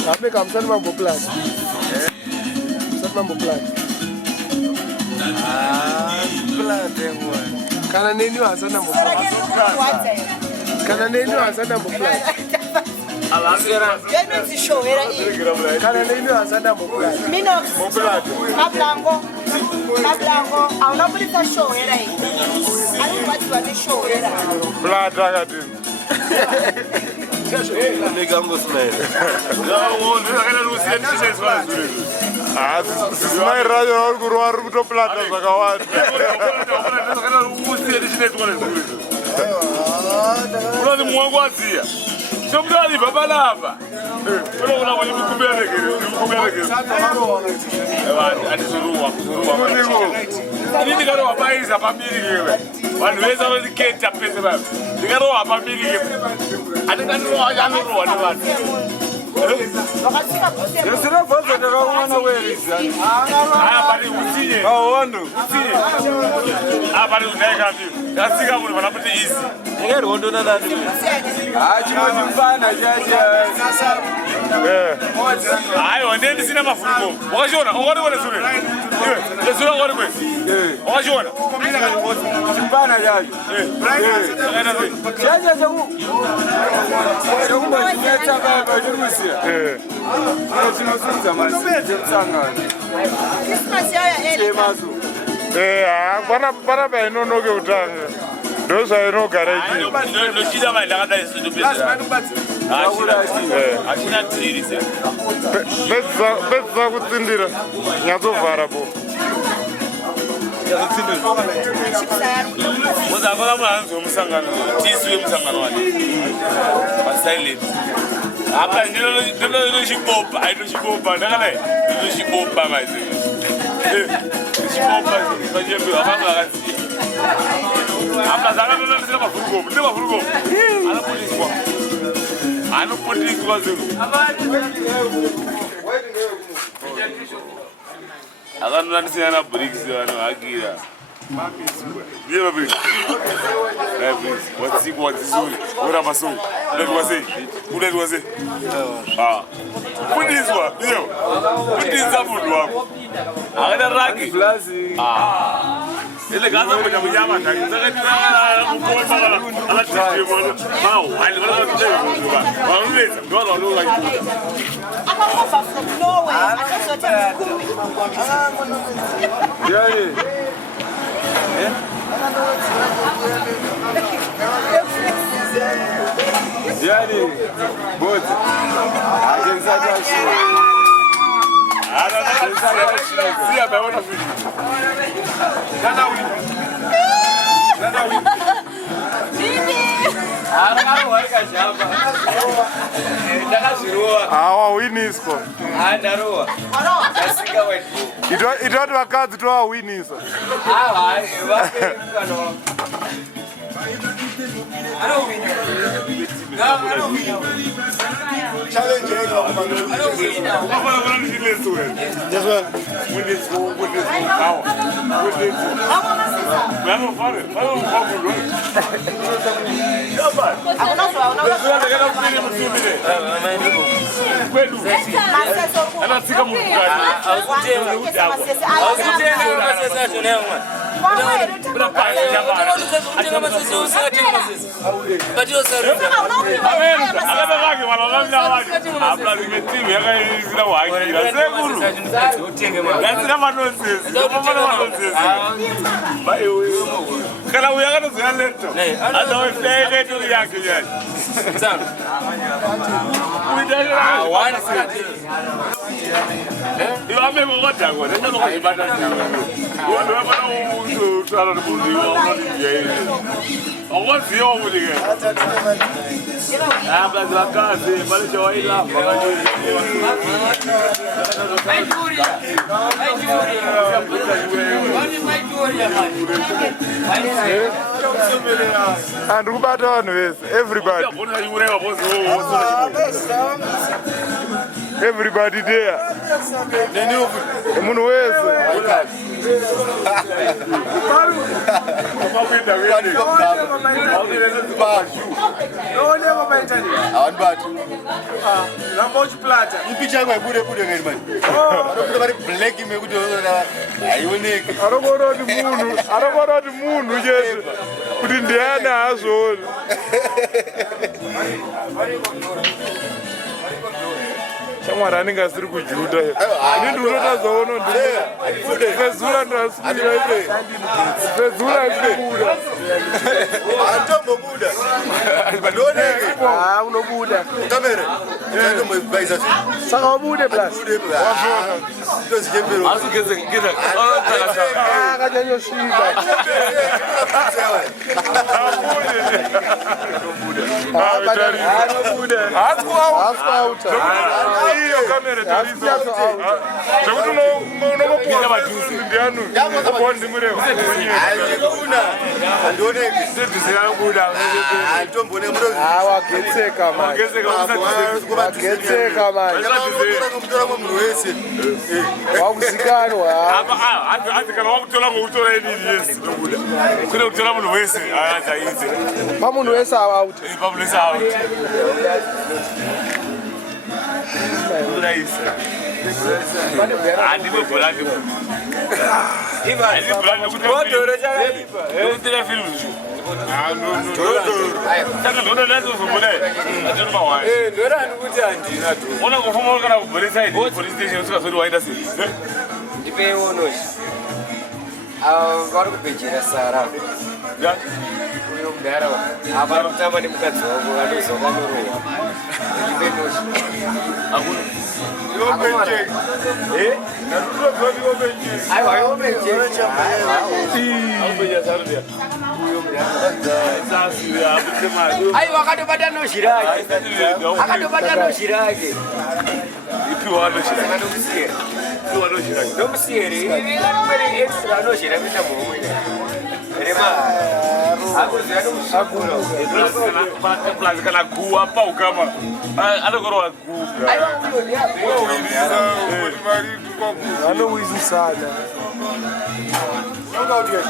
Tapi kamu sana mau plan. Sana mau plan. Plan tengok. Karena nini wasana mau plan. Karena nini wasana mau plan. Jadi si show era ini. Karena nini wasana mau plan. Minox. Mablango. Aku nak beli tas show era ini. Aku buat show era. Plan jangan. Legambo smile. Smile radio orang guru plata sakawan. Unazi mwangwazia. Somdali baba lava. Una mwenye mkumbeleke. Anisurua. Nini karo wapaiza pambili kewe. Wanweza waziketa pesa baba. Nikaro wapambili kewe. Anikandro ajamiro ni watu. Yesira faza daga wana weriza. Bari usiye. Wando. Usiye. Bari uneka tu. Yasika muri banapati easy. Ngeri wondo na nani? Chimo mfana jaja. Ayo nende sina mafuko. Wakashona, ongori wale sura. Sura ongori kwe. Wakashona. Mfana jaja. Jaja jangu. Jangu mweta baba jurusia. Chimo masi msanga. Christmas ya ele. Para bem no que utanga. Dois aí no garage. No chida vai lá da isso do pesa. Achina tiri se. Betza kutsindira. Nyazo varabo. Moza baba mwanzo musangano. Tiswe musangano wale. Silent. Apa ndilo shipopa, ayi shipopa ndakale. Ndilo shipopa mazi. Shipopa bajembe abanga akasi. Apa zaka ndilo mafurugo, ndilo mafurugo. Ano police kwa zero. Aganu nanisiyana bricks wano agira. Viva bricks. What's it? What am I saying? Let was it? Put this one. Put this up with one. I got a raggy. Ele gaza kwa mnyama ndani. Sasa tuna mkoa ala tishimo. Bao, alikuwa anataka. Wauleza, ndio wanaona hiyo. Akakofa from Norway. Akasota kumbi. Yeye. Yani, bot. Ajenza Si ameona vipi? Nana huyu. Bibi. Hawa winisco. Itoti vakadzi tovawinisa. And Rubata on with everybody. Everybody there. Someone running us through Judah. I didn't do that zone. Fezula Nasmira. Fezula Buddha. I don't know Buddha. But no, I no Buddha. Come here. Some Buddha plus. Just give me I know he's inside now. Look out here.